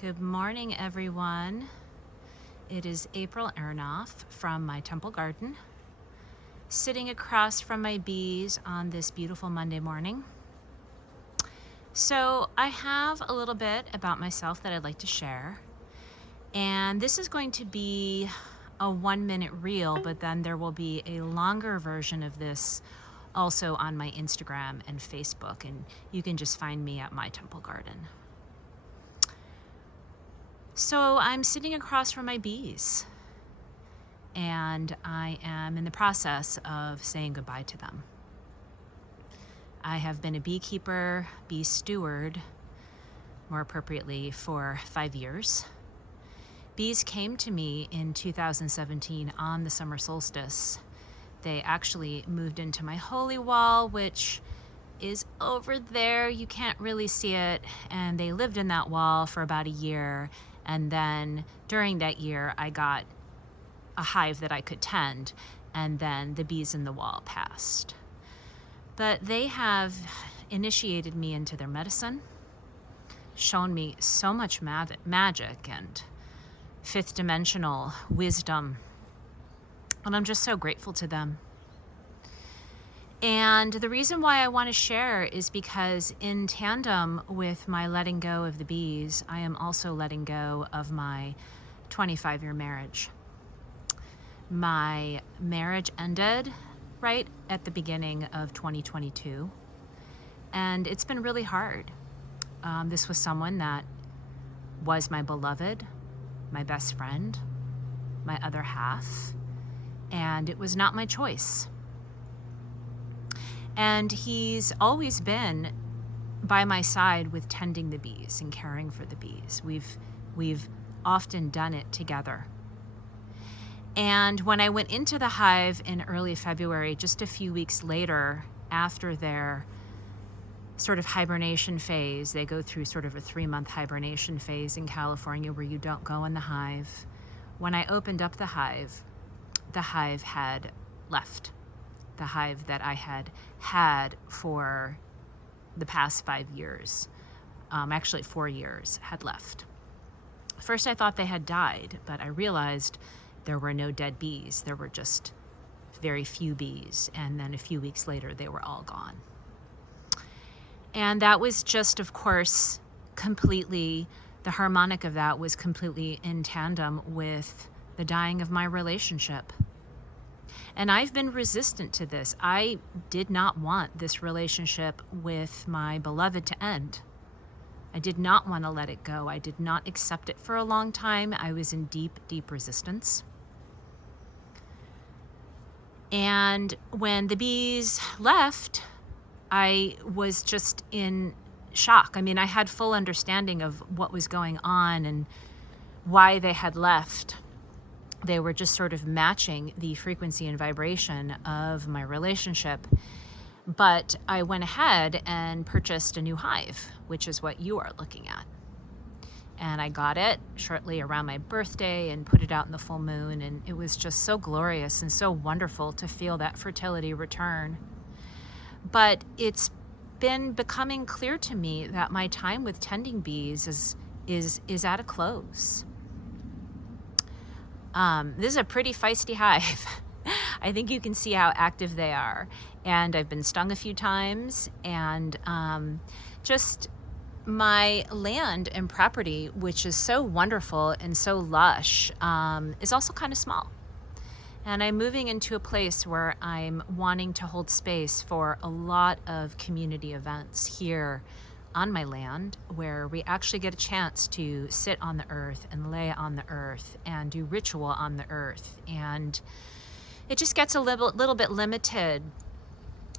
Good morning, everyone. It is April Aronoff from my temple garden, sitting across from my bees on this beautiful Monday morning. So I have a little bit about myself that I'd like to share. And this is going to be a 1-minute reel, but then there will be a longer version of this also on my Instagram and Facebook, and you can just find me at my temple garden. So I'm sitting across from my bees, and I am in the process of saying goodbye to them. I have been a beekeeper, bee steward, more appropriately, for 5 years. Bees came to me in 2017 on the summer solstice. They actually moved into my holy wall, which is over there. You can't really see it. And they lived in that wall for about a year. And then during that year, I got a hive that I could tend. And then the bees in the wall passed. But they have initiated me into their medicine, shown me so much magic and fifth dimensional wisdom. And I'm just so grateful to them. And the reason why I want to share is because in tandem with my letting go of the bees, I am also letting go of my 25-year marriage. My marriage ended right at the beginning of 2022, and it's been really hard. This was someone that was my beloved, my best friend, my other half, and it was not my choice. And he's always been by my side with tending the bees and caring for the bees. We've often done it together. And when I went into the hive in early February, just a few weeks later, after their sort of hibernation phase, they go through sort of a 3-month hibernation phase in California where you don't go in the hive. When I opened up the hive had left. The hive that I had had for the past 5 years, actually 4 years, had left. First I thought they had died, but I realized there were no dead bees. There were just very few bees, and then a few weeks later they were all gone. And that was just, of course, the harmonic of that was completely in tandem with the dying of my relationship. And I've been resistant to this. I did not want this relationship with my beloved to end. I did not want to let it go. I did not accept it for a long time. I was in deep, deep resistance. And when the bees left, I was just in shock. I mean, I had full understanding of what was going on and why they had left. They were just sort of matching the frequency and vibration of my relationship. But I went ahead and purchased a new hive, which is what you are looking at. And I got it shortly around my birthday and put it out in the full moon. And it was just so glorious and so wonderful to feel that fertility return. But it's been becoming clear to me that my time with tending bees is at a close. This is a pretty feisty hive. I think you can see how active they are. And I've been stung a few times, and just my land and property, which is so wonderful and so lush, is also kind of small. And I'm moving into a place where I'm wanting to hold space for a lot of community events here on my land, where we actually get a chance to sit on the earth and lay on the earth and do ritual on the earth. And it just gets a little bit limited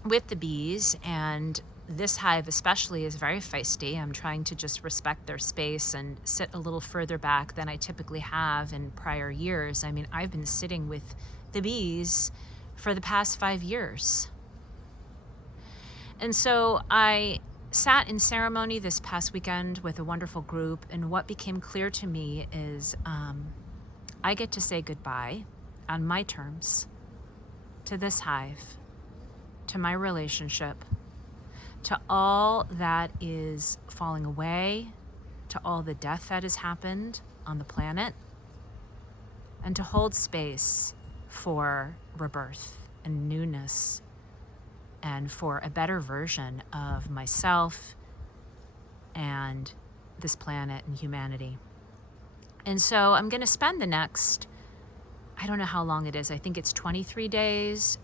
with the bees, and this hive especially is very feisty. I'm trying to just respect their space and sit a little further back than I typically have in prior years. I mean, I've been sitting with the bees for the past 5 years. And so I sat in ceremony this past weekend with a wonderful group, and what became clear to me is I get to say goodbye on my terms to this hive, to my relationship, to all that is falling away, to all the death that has happened on the planet, and to hold space for rebirth and newness and for a better version of myself and this planet and humanity. And so I'm going to spend the next, I don't know how long it is, I think it's 23 days.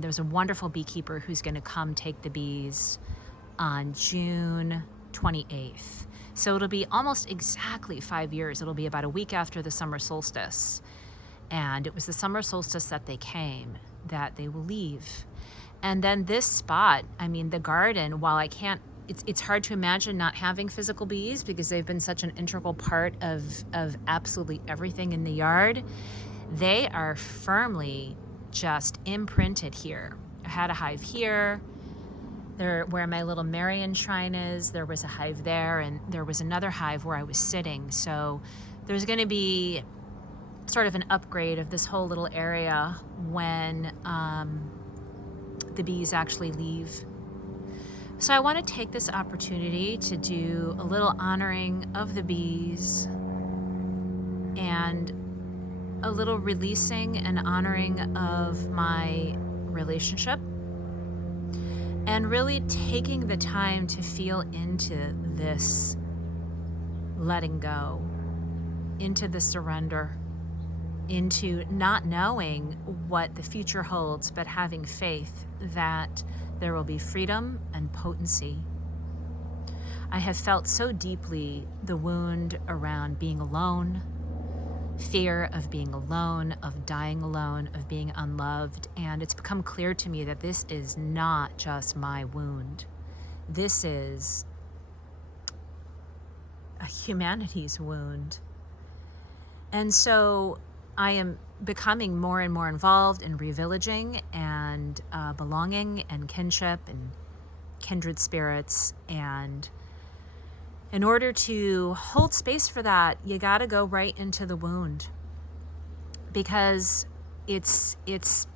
There's a wonderful beekeeper who's going to come take the bees on June 28th. So it'll be almost exactly 5 years. It'll be about a week after the summer solstice. And it was the summer solstice that they came, that they will leave. And then this spot, I mean, the garden, while I can't, it's hard to imagine not having physical bees because they've been such an integral part of absolutely everything in the yard. They are firmly just imprinted here. I had a hive here. There, where my little Marian shrine is, there was a hive there, and there was another hive where I was sitting. So there's going to be sort of an upgrade of this whole little area when the bees actually leave. So I want to take this opportunity to do a little honoring of the bees and a little releasing and honoring of my relationship, and really taking the time to feel into this letting go, into the surrender, into not knowing what the future holds, but having faith that there will be freedom and potency. I have felt so deeply the wound around being alone, fear of being alone, of dying alone, of being unloved, and it's become clear to me that this is not just my wound. This is a humanity's wound. And so I am becoming more and more involved in revillaging and belonging and kinship and kindred spirits. And in order to hold space for that, you got to go right into the wound, because it's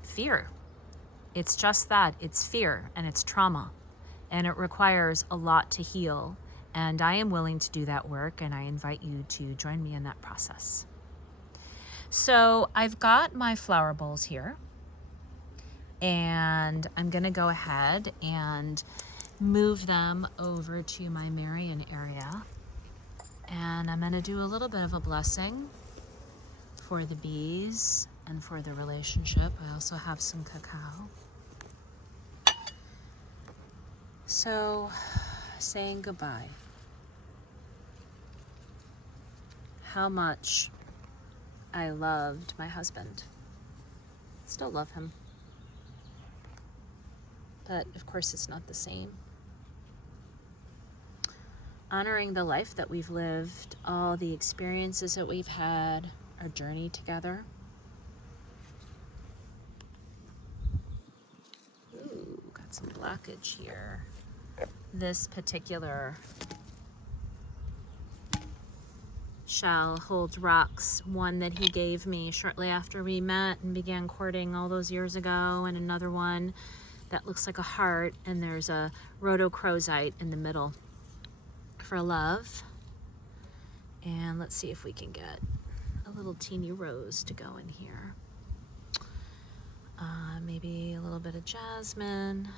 fear. It's just that. It's fear and it's trauma, and it requires a lot to heal. And I am willing to do that work, and I invite you to join me in that process. So I've got my flower bowls here, and I'm going to go ahead and move them over to my Marian area. And I'm going to do a little bit of a blessing for the bees and for the relationship. I also have some cacao. So, saying goodbye. How much I loved my husband. Still love him. But of course it's not the same. Honoring the life that we've lived, all the experiences that we've had, our journey together. Ooh, got some blockage here. This particular shell holds rocks, one that he gave me shortly after we met and began courting all those years ago, and another one that looks like a heart, and there's a rhodochrosite in the middle for love. And let's see if we can get a little teeny rose to go in here. Maybe a little bit of jasmine.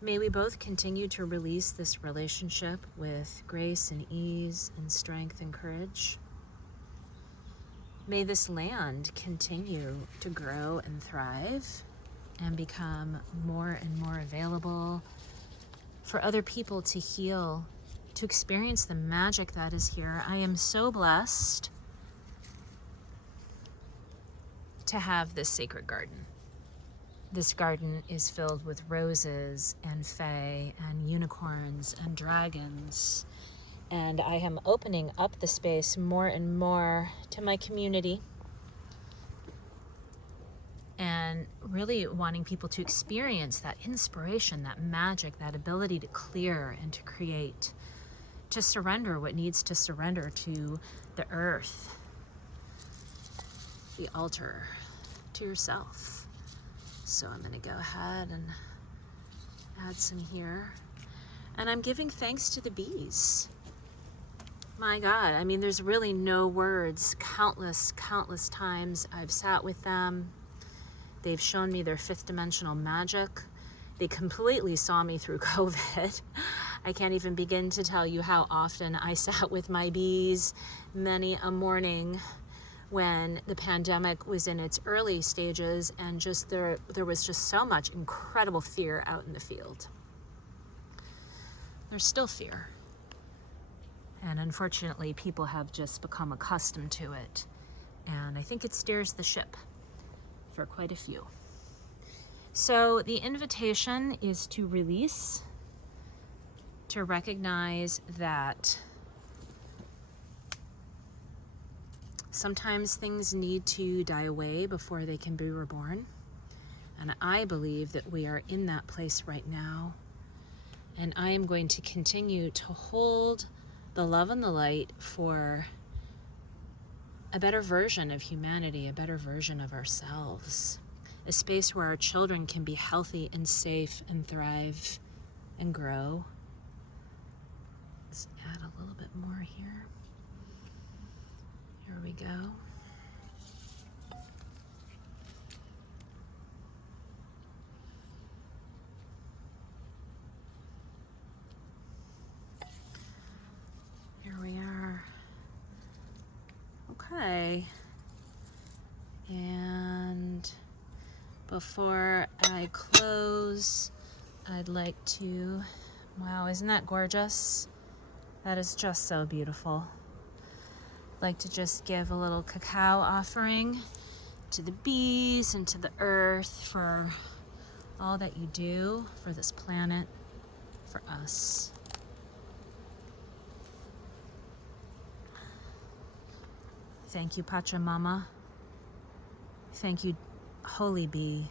May we both continue to release this relationship with grace and ease and strength and courage. May this land continue to grow and thrive and become more and more available for other people to heal, to experience the magic that is here. I am so blessed to have this sacred garden. This garden is filled with roses and fae and unicorns and dragons. And I am opening up the space more and more to my community, and really wanting people to experience that inspiration, that magic, that ability to clear and to create, to surrender what needs to surrender to the earth, the altar, to yourself. So I'm going to go ahead and add some here. And I'm giving thanks to the bees. My God, I mean, there's really no words. Countless times I've sat with them. They've shown me their fifth dimensional magic. They completely saw me through COVID. I can't even begin to tell you how often I sat with my bees many a morning when the pandemic was in its early stages, and just there was just so much incredible fear out in the field. There's still fear. And unfortunately, people have just become accustomed to it. And I think it steers the ship for quite a few. So the invitation is to release, to recognize that sometimes things need to die away before they can be reborn. And I believe that we are in that place right now. And I am going to continue to hold the love and the light for a better version of humanity, a better version of ourselves, a space where our children can be healthy and safe and thrive and grow. Let's add a little bit more here. Here we go. Here we are. Okay. And before I close, I'd like to, wow, isn't that gorgeous? That is just so beautiful. I'd like to just give a little cacao offering to the bees and to the earth for all that you do for this planet, for us. Thank you, Pachamama. Thank you, Holy Bee.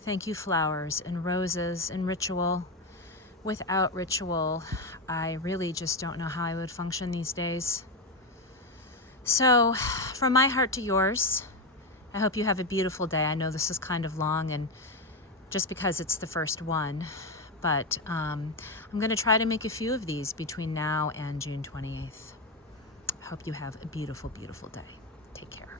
Thank you, flowers and roses and ritual. Without ritual, I really just don't know how I would function these days. So, from my heart to yours, I hope you have a beautiful day. I know this is kind of long, and just because it's the first one, but I'm going to try to make a few of these between now and June 28th. I hope you have a beautiful, beautiful day. Take care.